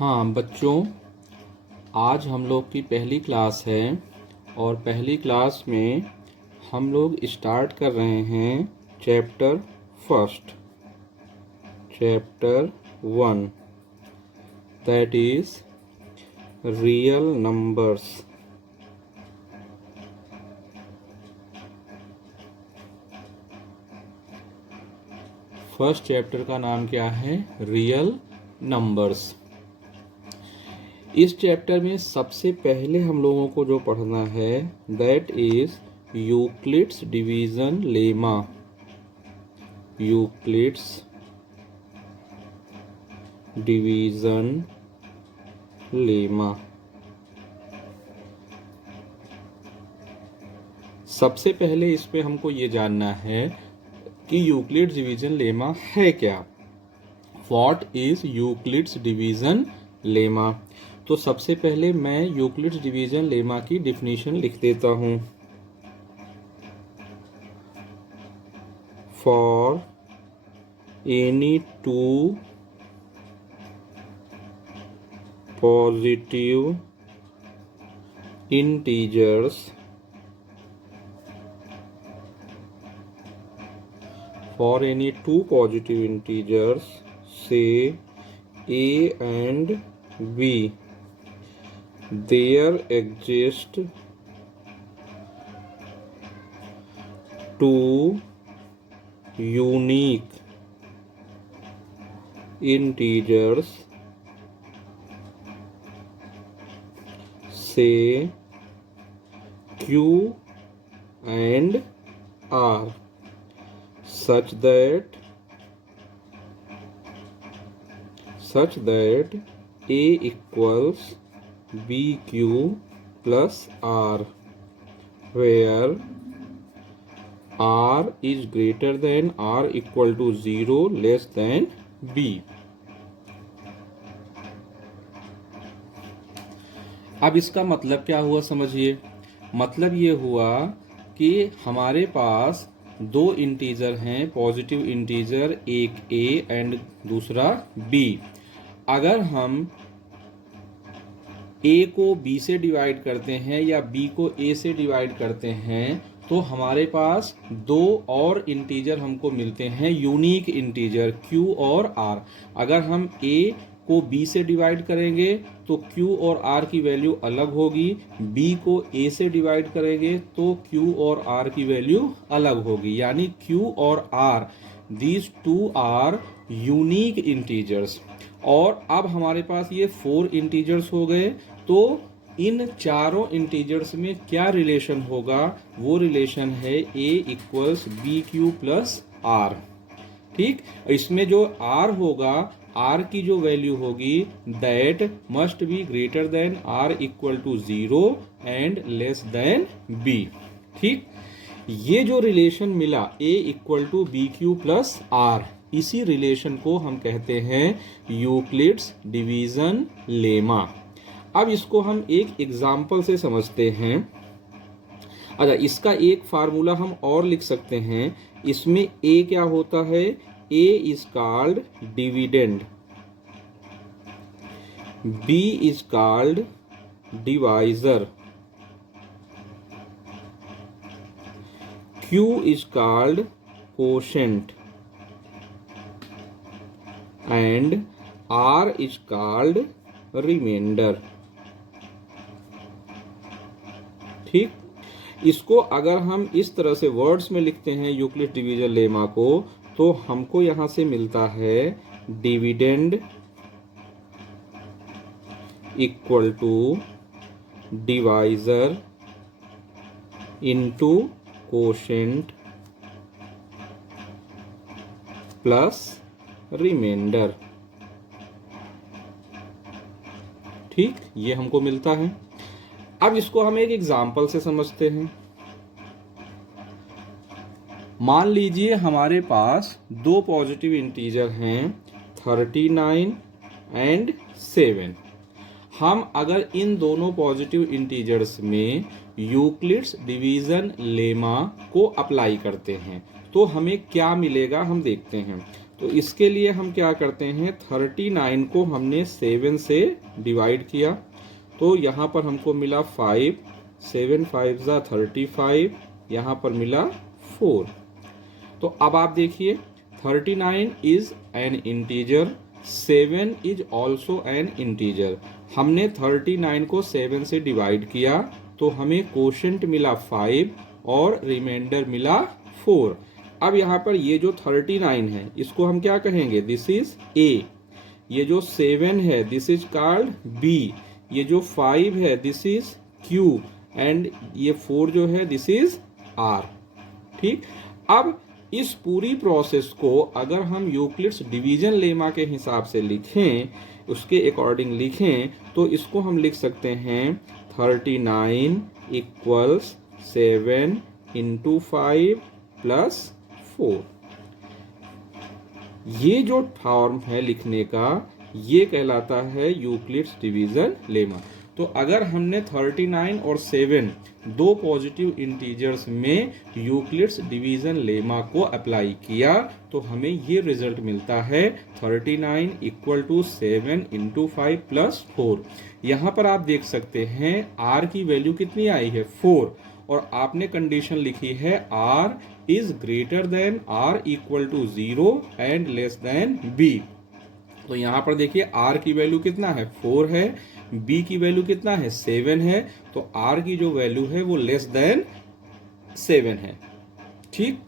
हाँ बच्चों, आज हम लोग की पहली क्लास है और पहली क्लास में हम लोग स्टार्ट कर रहे हैं chapter first, chapter 1, that is real numbers. First chapter का नाम क्या है? Real numbers. इस चैप्टर में सबसे पहले हम लोगों को जो पढ़ना है that is Euclid's division lemma. Euclid's division lemma. सबसे पहले इसमें हमको ये जानना है कि यूक्लिड्स डिवीजन लेमा है क्या। What is Euclid's division lemma? तो सबसे पहले मैं यूक्लिड्स डिवीजन लेमा की डिफिनीशन लिख देता हूं। For any two positive integers say a and b, there exist two unique integers, say q and r, such that a equals bq plus r, where r is greater than r equal to 0 less than b। अब इसका मतलब क्या हुआ समझिए। मतलब ये हुआ कि हमारे पास दो इंटीजर हैं, पॉजिटिव इंटीजर, एक a एंड दूसरा b। अगर हम a को b से डिवाइड करते हैं या b को a से डिवाइड करते हैं तो हमारे पास दो और इंटीजर हमको मिलते हैं, यूनिक इंटीजर q और r। अगर हम a को b से डिवाइड करेंगे तो q और r की वैल्यू अलग होगी, b को a से डिवाइड करेंगे तो q और r की वैल्यू अलग होगी, यानी q और r these two are unique integers. और अब हमारे पास ये 4 इंटीजर्स हो गए, तो इन चारों इंटीजर्स में क्या रिलेशन होगा? वो रिलेशन है a equals B Q plus R. ठीक, इसमें जो r होगा, r की जो वैल्यू होगी that must be greater than r equal to 0 and less than b। ठीक, ये जो रिलेशन मिला a equal to B Q plus R, इसी रिलेशन को हम कहते हैं यूक्लिड्स डिवीजन लेमा। अब इसको हम एक एग्जाम्पल से समझते हैं। अच्छा, इसका एक फार्मूला हम और लिख सकते हैं। इसमें a क्या होता है? a is called dividend, b is called divisor, q is called quotient and r is called remainder। ठीक, इसको अगर हम इस तरह से वर्ड्स में लिखते हैं यूक्लिड डिवीजन लेमा को, तो हमको यहां से मिलता है dividend equal to divisor into quotient plus remainder. ठीक, ये हमको मिलता है। अब इसको हम एक एग्जाम्पल से समझते हैं। मान लीजिए हमारे पास दो पॉजिटिव इंटीजर हैं 39 एंड 7। हम अगर इन दोनों पॉजिटिव इंटीजर्स में यूक्लिड्स डिवीजन लेमा को अप्लाई करते हैं तो हमें क्या मिलेगा, हम देखते हैं। तो इसके लिए हम क्या करते हैं, 39 को हमने 7 से डिवाइड किया, तो यहाँ पर हमको मिला 5, 7 5 ज़ा 35, यहाँ पर मिला 4। तो अब आप देखिए 39 is an integer, 7 is also an integer. हमने 39 को 7 से डिवाइड किया तो हमें कोशेंट मिला 5 और रिमाइंडर मिला 4। अब यहाँ पर ये जो 39 है इसको हम क्या कहेंगे, दिस इज ए। ये जो 7 है दिस इज कॉल्ड बी। ये जो 5 है दिस इज क्यू एंड ये 4 जो है दिस इज आर। ठीक, अब इस पूरी प्रोसेस को अगर हम यूक्लिड्स डिवीजन लेमा के हिसाब से लिखें, उसके अकॉर्डिंग लिखें, तो इसको हम लिख सकते हैं 39 इक्वल्स 7 इंटू 5 प्लस 4। ये जो फॉर्म है लिखने का ये कहलाता है यूक्लिड्स डिवीजन लेमा। तो अगर हमने 39 और 7 दो पॉजिटिव इंटीजर्स में यूक्लिड्स डिवीजन लेमा को अप्लाई किया तो हमें ये रिजल्ट मिलता है 39 इक्वल टू 7 इंटू 5 प्लस 4। यहाँ पर आप देख सकते हैं आर की वैल्यू कितनी आई है, 4, और आपने कंडीशन लिखी है R is greater than or equal to 0 and less than B. तो यहाँ पर देखिए आर की वैल्यू कितना है, 4 है, बी की वैल्यू कितना है, 7 है, तो आर की जो वैल्यू है वो लेस देन 7 है। ठीक,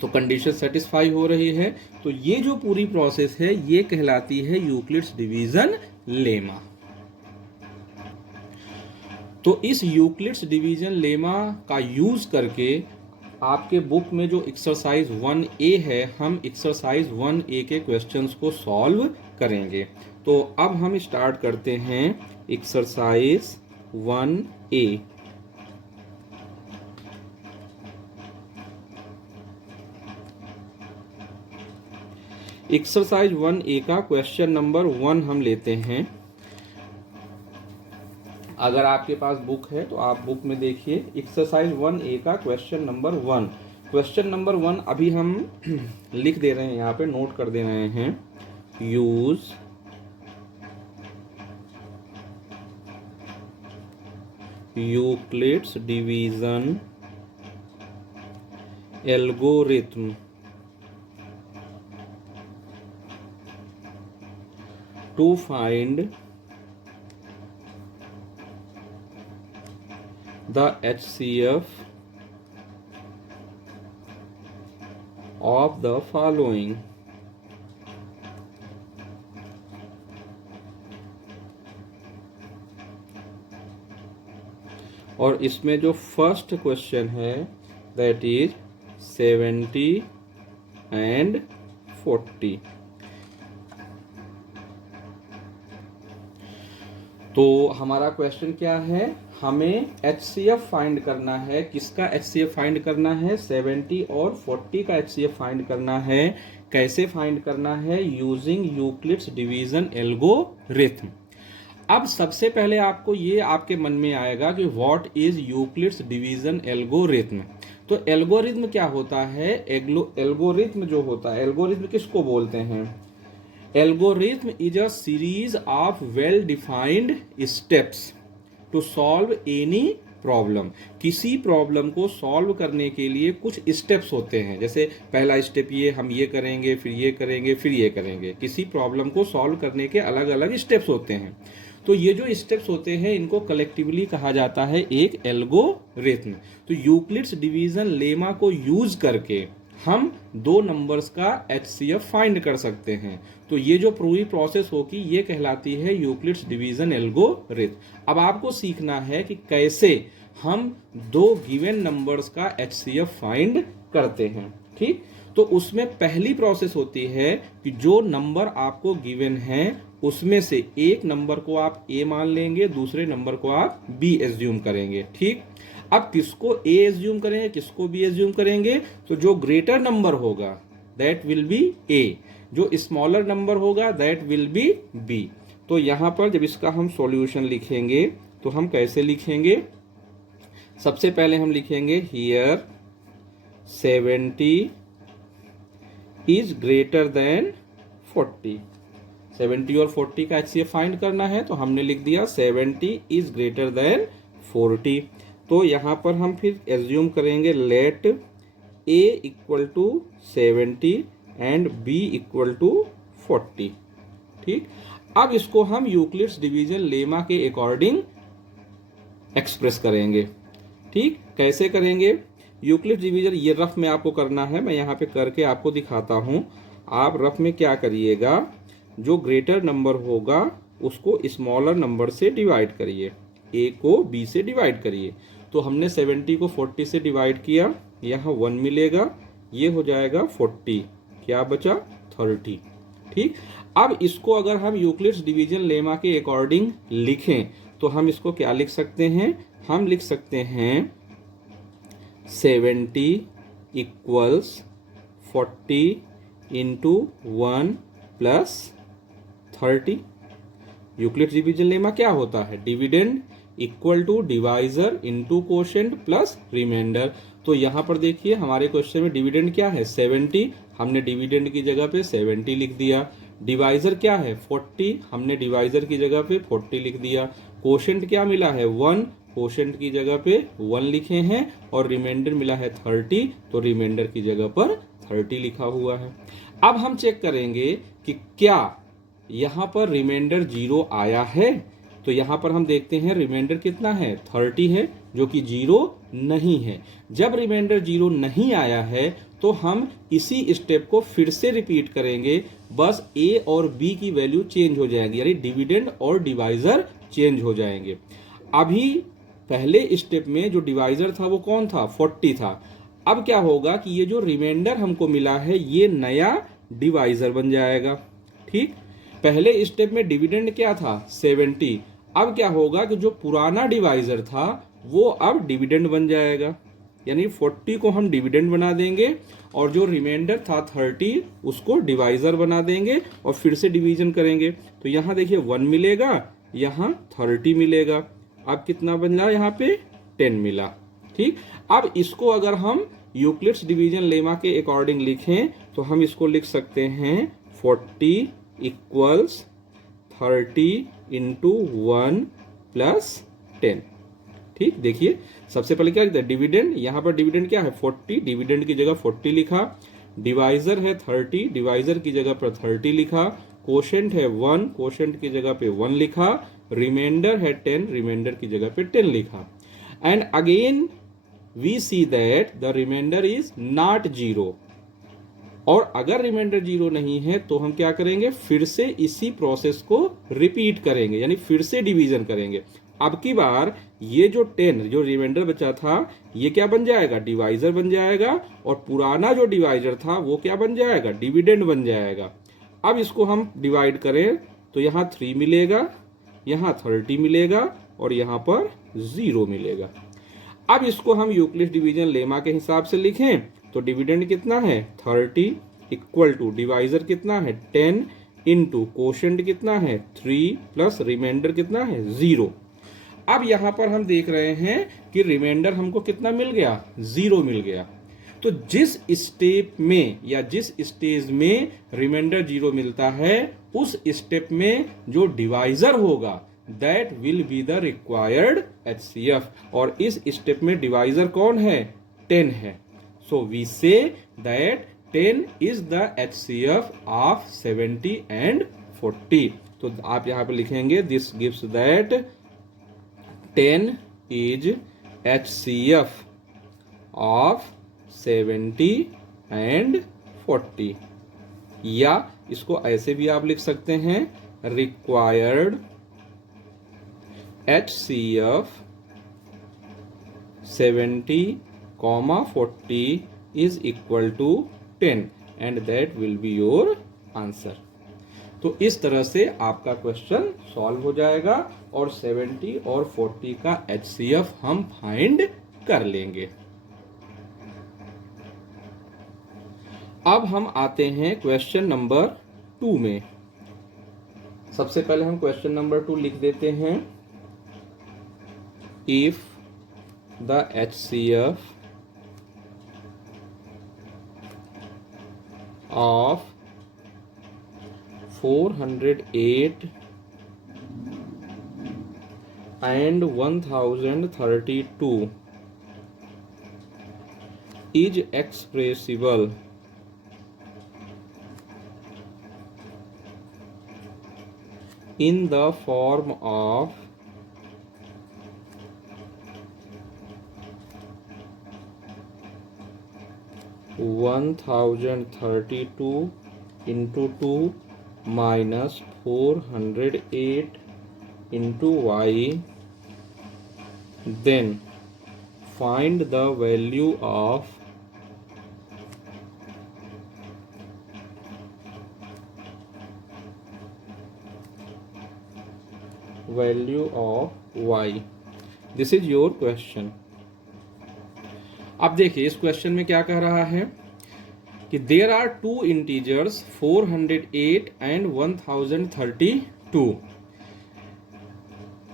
तो कंडीशन सेटिस्फाई हो रही है। तो ये जो पूरी प्रोसेस है ये कहलाती है यूक्लिड्स डिवीजन लेमा। तो इस यूक्लिड्स डिवीजन लेमा का यूज करके आपके बुक में जो एक्सरसाइज 1A है, हम एक्सरसाइज 1A के क्वेश्चंस को सॉल्व करेंगे। तो अब हम स्टार्ट करते हैं एक्सरसाइज 1A। एक्सरसाइज 1A का क्वेश्चन नंबर 1 हम लेते हैं। अगर आपके पास बुक है तो आप बुक में देखिए एक्सरसाइज 1A का क्वेश्चन नंबर 1। क्वेश्चन नंबर 1 अभी हम लिख दे रहे हैं, यहाँ पे नोट कर दे रहे हैं। Use Euclid's division algorithm to find the HCF of the following. और इसमें जो फर्स्ट क्वेश्चन है दैट इज 70 एंड 40। तो हमारा क्वेश्चन क्या है, हमें HCF फाइंड करना है। किसका HCF फाइंड करना है, 70 और 40 का HCF फाइंड करना है। कैसे फाइंड करना है, यूजिंग यूक्लिड्स डिवीजन एल्गोरिथम। अब सबसे पहले आपको ये आपके मन में आएगा कि what is Euclid's division algorithm. तो एल्गोरिथम क्या होता है, एल्गोरिथम जो होता है, एल्गोरिथम किसको बोलते हैं, algorithm is a series of well defined steps to solve any problem. किसी प्रॉब्लम को सॉल्व करने के लिए कुछ स्टेप्स होते हैं, जैसे पहला स्टेप ये हम ये करेंगे, फिर ये करेंगे, फिर ये करेंगे। किसी प्रॉब्लम को सॉल्व करने के अलग अलग स्टेप्स होते हैं। तो ये जो स्टेप्स होते हैं इनको कलेक्टिवली कहा जाता है एक एल्गोरिथम। तो यूक्लिड्स डिवीजन लेमा को यूज करके हम दो नंबर्स का HCF फाइंड कर सकते हैं। तो ये जो पूरी प्रोसेस होगी ये कहलाती है यूक्लिड्स डिवीजन एल्गोरिथम। अब आपको सीखना है कि कैसे हम दो गिवन नंबर्स का HCF फाइंड करते हैं। ठीक, तो उसमें पहली प्रोसेस होती है कि जो नंबर आपको गिवन है उसमें से एक नंबर को आप A मान लेंगे, दूसरे नंबर को आप B एज्यूम करेंगे। ठीक, अब किसको A एज्यूम करेंगे, किसको B एज्यूम करेंगे, तो जो ग्रेटर नंबर होगा दैट विल बी A, जो स्मॉलर नंबर होगा दैट विल बी B। तो यहां पर जब इसका हम सॉल्यूशन लिखेंगे तो हम कैसे लिखेंगे, सबसे पहले हम लिखेंगे हियर 70 इज ग्रेटर देन 40। 70 और 40 का HCF फाइंड करना है, तो हमने लिख दिया 70 इज ग्रेटर देन 40। तो यहाँ पर हम फिर एज्यूम करेंगे let A equal to 70 and B equal to 40। ठीक, अब इसको हम यूक्लिड्स डिवीजन लेमा के अकॉर्डिंग एक्सप्रेस करेंगे। ठीक, कैसे करेंगे? यूक्लिड्स डिवीजन ये रफ में आपको करना है, मैं यहाँ पे करके आपको दिखाता हूँ। आप रफ में क्या करिएगा, जो ग्रेटर नंबर होगा उसको स्मॉलर नंबर से डिवाइड करिए, A को B से डिवाइड करिए। तो हमने 70 को 40 से डिवाइड किया, यहाँ 1 मिलेगा, ये हो जाएगा 40, क्या बचा 30। ठीक, अब इसको अगर हम यूक्लिड्स डिवीजन लेमा के अकॉर्डिंग लिखें तो हम इसको क्या लिख सकते हैं? हम लिख सकते हैं 70 equals 40 into 1 plus 30। Euclid's division lemma क्या होता है? Dividend equal to divisor into quotient plus remainder. तो यहाँ पर देखिए हमारे क्वेश्चन में डिविडेंड क्या है 70, हमने डिविडेंड की जगह पे 70 लिख दिया। डिवाइजर क्या है 40, हमने डिवाइजर की जगह पे 40 लिख दिया। कोशेंट क्या मिला है 1, कोशेंट की जगह पे 1 लिखे हैं, और रिमाइंडर मिला है 30, तो रिमाइंडर की जगह पर 30 लिखा हुआ है। अब हम चेक करेंगे कि क्या यहाँ पर रिमाइंडर 0 आया है। तो यहाँ पर हम देखते हैं रिमाइंडर कितना है 30 है, जो कि 0 नहीं है। जब रिमाइंडर 0 नहीं आया है तो हम इसी स्टेप को फिर से रिपीट करेंगे, बस A और B की वैल्यू चेंज हो जाएगी, यानी डिविडेंड और डिवाइजर चेंज हो जाएंगे। अभी पहले स्टेप में जो डिवाइजर था वो कौन था 40 था। अब क्या होगा कि ये जो रिमाइंडर हमको मिला है ये नया डिवाइजर बन जाएगा। ठीक, पहले स्टेप में डिविडेंड क्या था 70, अब क्या होगा कि जो पुराना डिवाइजर था वो अब डिविडेंड बन जाएगा, यानी 40 को हम डिविडेंड बना देंगे और जो रिमाइंडर था 30 उसको डिवाइजर बना देंगे और फिर से डिवीजन करेंगे। तो यहाँ देखिए 1 मिलेगा, यहाँ 30 मिलेगा, अब कितना बना यहाँ पे 10 मिला। ठीक, अब इसको अगर हम यूक्लिड्स डिवीजन लेमा के अकॉर्डिंग लिखें तो हम इसको लिख सकते हैं 40 इक्वल्स 30 इंटू 1 प्लस 10। ठीक, देखिए सबसे पहले क्या लिखते हैं डिविडेंड, यहाँ पर डिविडेंड क्या है 40, डिविडेंड की जगह 40 लिखा, डिवाइजर है 30, डिवाइजर की जगह पर 30 लिखा, कोशेंट है 1, कोशेंट की जगह पे 1 लिखा, रिमाइंडर है 10, रिमाइंडर की जगह पे 10 लिखा। And again we see that the remainder is not 0, और अगर रिमाइंडर 0 नहीं है तो हम क्या करेंगे, फिर से इसी प्रोसेस को रिपीट करेंगे, यानी फिर से डिवीजन करेंगे। अब की बार ये जो 10 जो रिमाइंडर बचा था ये क्या बन जाएगा डिवाइजर बन जाएगा, और पुराना जो डिवाइजर था वो क्या बन जाएगा डिविडेंड बन जाएगा। अब इसको हम डिवाइड करें तो यहाँ 3 मिलेगा, यहाँ 30 मिलेगा और यहाँ पर 0 मिलेगा। अब इसको हम यूक्लिड्स डिवीजन लेमा के हिसाब से लिखें तो डिविडेंड कितना है 30 इक्वल टू डिवाइजर कितना है 10 इंटू कोशेंट कितना है 3 प्लस रिमाइंडर कितना है 0। अब यहां पर हम देख रहे हैं कि रिमाइंडर हमको कितना मिल गया 0 मिल गया। तो जिस स्टेप में या जिस स्टेज में रिमाइंडर 0 मिलता है उस स्टेप में जो डिवाइजर होगा that will be the required HCF, और इस स्टेप में डिवाइजर कौन है 10 है। So we say that 10 is the HCF of 70 and 40। तो आप यहां पर लिखेंगे this gives that 10 is HCF of 70 and 40, या इसको ऐसे भी आप लिख सकते हैं required HCF 70, 40 is equal to 10 and that will be your answer। तो इस तरह से आपका क्वेश्चन सॉल्व हो जाएगा और 70 और 40 का HCF हम फाइंड कर लेंगे। अब हम आते हैं क्वेश्चन नंबर 2 में। सबसे पहले हम क्वेश्चन नंबर 2 लिख देते हैं। If the HCF of 408 and 1032 is expressible in the form of 1032 into 2 minus 408 into y, then find the value of y. This is your question. अब देखिए इस क्वेश्चन में क्या कह रहा है कि there are two integers 408 and 1032.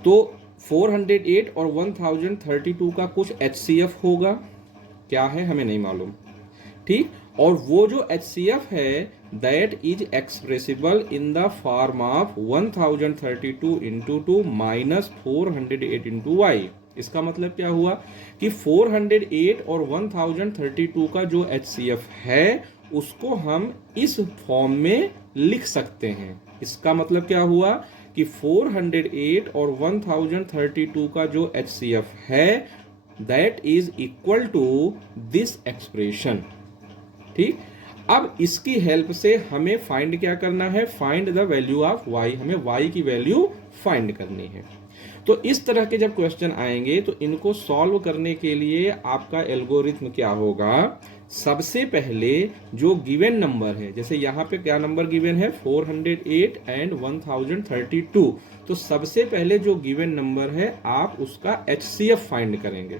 तो 408 और 1032 का कुछ HCF होगा, क्या है हमें नहीं मालूम, ठीक। और वो जो HCF है that is expressible in the form of 1032 into 2 minus 408 into Y. इसका मतलब क्या हुआ कि 408 और 1032 का जो HCF है उसको हम इस फॉर्म में लिख सकते हैं. इसका मतलब क्या हुआ कि 408 और 1032 का जो HCF है that is equal to this expression, ठीक. अब इसकी हेल्प से हमें फाइंड क्या करना है, find the value of y. हमें y की वैल्यू फाइंड करनी है. तो इस तरह के जब क्वेश्चन आएंगे तो इनको सॉल्व करने के लिए आपका एल्गोरिथम क्या होगा, सबसे पहले जो गिवन नंबर है, जैसे यहाँ पे क्या नंबर गिवन है 408 एंड 1032, तो सबसे पहले जो गिवन नंबर है आप उसका HCF फाइंड करेंगे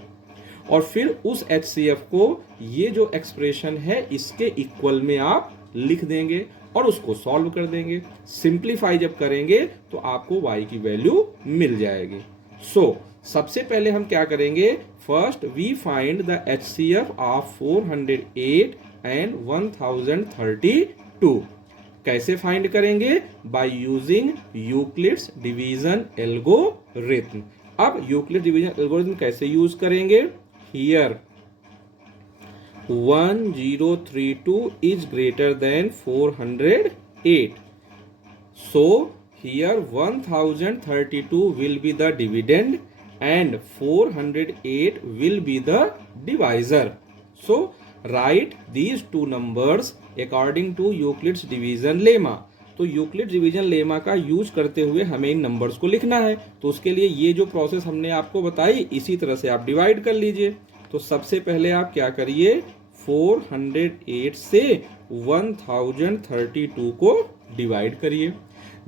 और फिर उस HCF को ये जो एक्सप्रेशन है इसके इक्वल में आप लिख देंगे और उसको सॉल्व कर देंगे. सिंप्लीफाई जब करेंगे तो आपको y की वैल्यू मिल जाएगी. सबसे पहले हम क्या करेंगे, first we find the HCF of 408 and 1032. कैसे फाइंड करेंगे, by using Euclid's division algorithm. अब यूक्लिड डिवीजन एल्गोरिथम कैसे यूज करेंगे, here 1032 is greater than 408. So here 1032 will be the dividend and 408 will be the divisor. So write these two numbers according to Euclid's division lemma. तो Euclid division lemma का use करते हुए हमें इन numbers को लिखना है. तो उसके लिए ये जो प्रोसेस हमने आपको बताई इसी तरह से आप डिवाइड कर लीजिए. तो सबसे पहले आप क्या करिए, 408 से 1032 को डिवाइड करिए.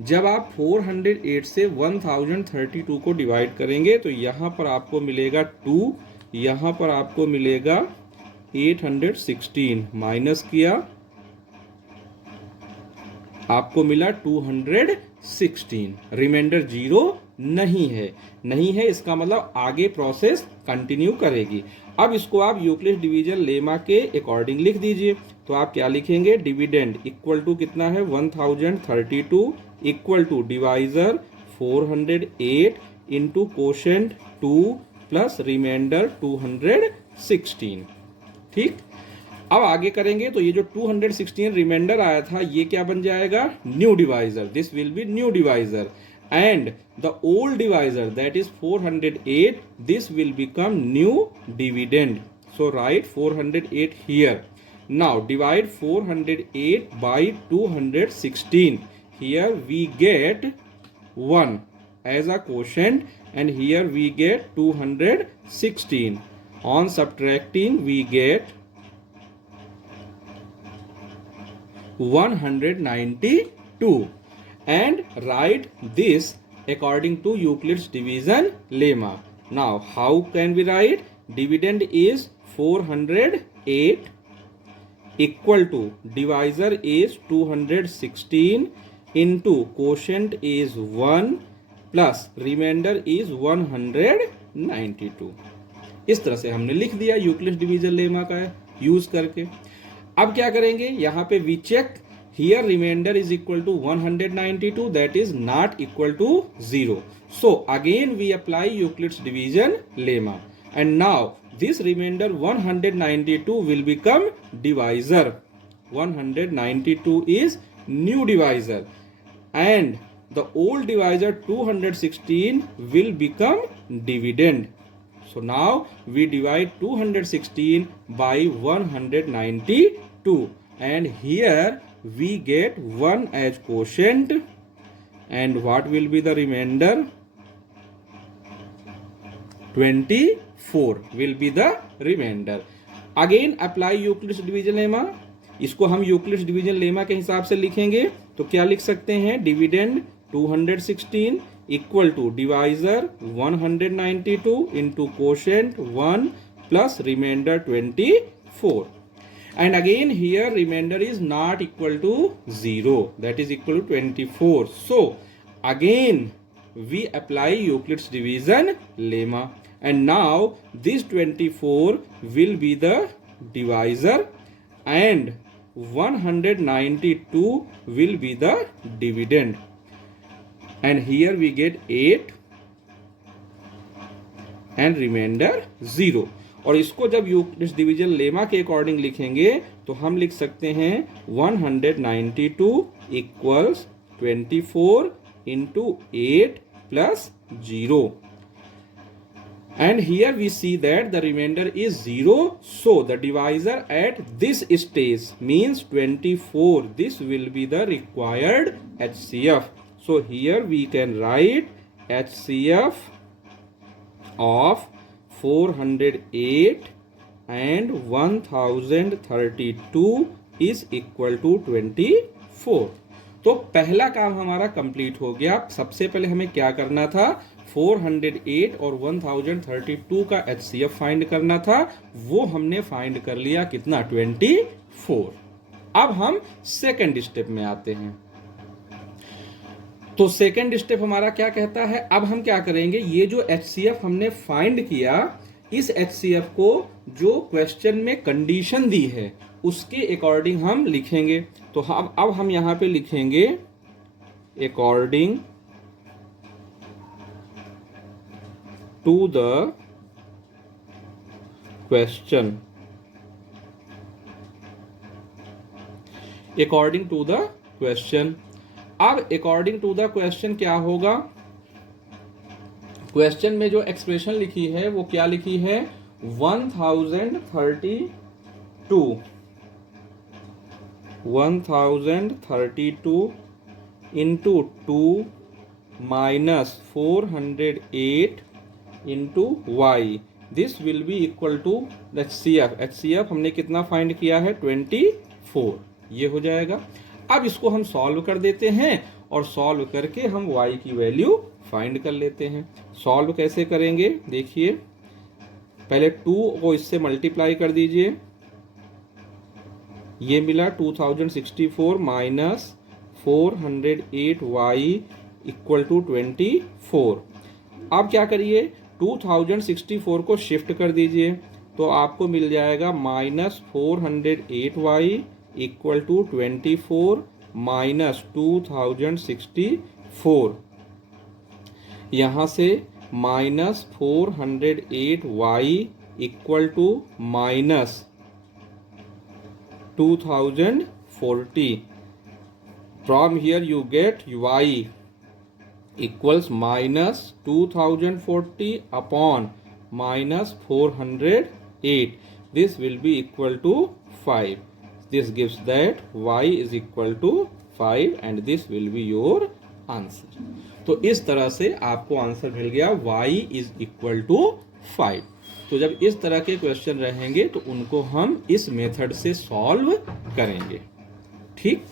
जब आप 408 से 1032 को डिवाइड करेंगे तो यहाँ पर आपको मिलेगा 2, यहाँ पर आपको मिलेगा 816, माइनस किया आपको मिला 216, रिमाइंडर 0 नहीं है, इसका मतलब आगे प्रोसेस कंटिन्यू करेगी. अब इसको आप यूक्लिड डिवीजन लेमा के अकॉर्डिंग लिख दीजिए. तो आप क्या लिखेंगे, डिविडेंड इक्वल टू कितना है 1032 equal to divisor 408 into quotient 2 plus remainder 216, ठीक. अब आगे करेंगे तो ये जो 216 रिमाइंडर आया था ये क्या बन जाएगा, new divisor. This will B new divisor and the old divisor that is 408, this will become new dividend. So write 408 here. Now divide 408 by 216. Here we get 1 as a quotient and here we get 216. On subtracting we get 192 and write this according to Euclid's division lemma. Now how can we write, dividend is 408 equal to divisor is 216 into quotient is 1 plus remainder is 192. इस तरह से हमने लिख दिया Euclid division lemma का use करके. अब क्या करेंगे, यहाँ पे we check here remainder is equal to 192, that is not equal to 0. So again we apply Euclid's division lemma, and now this remainder 192 will become divisor. 192 is new divisor, and the old divisor 216 will become dividend. So now we divide 216 by 192, and here we get 1 as quotient, and what will be the remainder? 24 will be the remainder. Again apply Euclid's division lemma. इसको हम Euclid's division lemma के हिसाब से लिखेंगे तो क्या लिख सकते हैं, dividend 216 equal to divisor 192 into quotient 1 plus remainder 24. And again here remainder is not equal to 0, that is equal to 24. So again we apply Euclid's division lemma, and now this 24 will be the divisor and 192 will be the dividend, and here we get 8 and remainder 0. और इसको जब Euclid's division lemma के according लिखेंगे तो हम लिख सकते हैं 192 equals 24 into 8 plus 0, and here we see that the remainder is 0, so the divisor at this stage means 24. This will be the required HCF. So here we can write HCF of 408 and 1032 is equal to 24. तो पहला काम हमारा complete हो गया. सबसे पहले हमें क्या करना था, 408 और 1032 का HCF फाइंड करना था. वो हमने फाइंड कर लिया, कितना, 24. अब हम सेकंड स्टेप में आते हैं. तो सेकंड स्टेप हमारा क्या कहता है, अब हम क्या करेंगे, ये जो HCF हमने फाइंड किया, इस HCF को जो क्वेश्चन में कंडीशन दी है उसके अकॉर्डिंग हम लिखेंगे. तो अब हम यहां पे लिखेंगे according to the question. According to the question. अब अकॉर्डिंग टू द क्वेश्चन क्या होगा, क्वेश्चन में जो एक्सप्रेशन लिखी है वो क्या लिखी है, 1032 into 2 minus 408 into Y. This will be equal to HCF. HCF हमने कितना फाइंड किया है, 24. ये हो जाएगा. अब इसको हम सॉल्व कर देते हैं और सॉल्व करके हम y की वैल्यू फाइंड कर लेते हैं. सॉल्व कैसे करेंगे, देखिए, पहले 2 को इससे मल्टीप्लाई कर दीजिए, ये मिला 2064 माइनस 408y इक्वल टू 24. अब क्या करिए, 2064 को शिफ्ट कर दीजिए तो आपको मिल जाएगा minus 408y equal to 24 minus 2064. यहाँ से minus 408y equal to minus 2040. From here you get y equals minus 2040 upon minus 408. This will be equal to 5. This gives that y is equal to 5 and this will be your answer. तो इस तरह से आपको answer मिल गया, y is equal to 5. तो जब इस तरह के क्वेश्चन रहेंगे तो उनको हम इस मेथड से सॉल्व करेंगे. ठीक.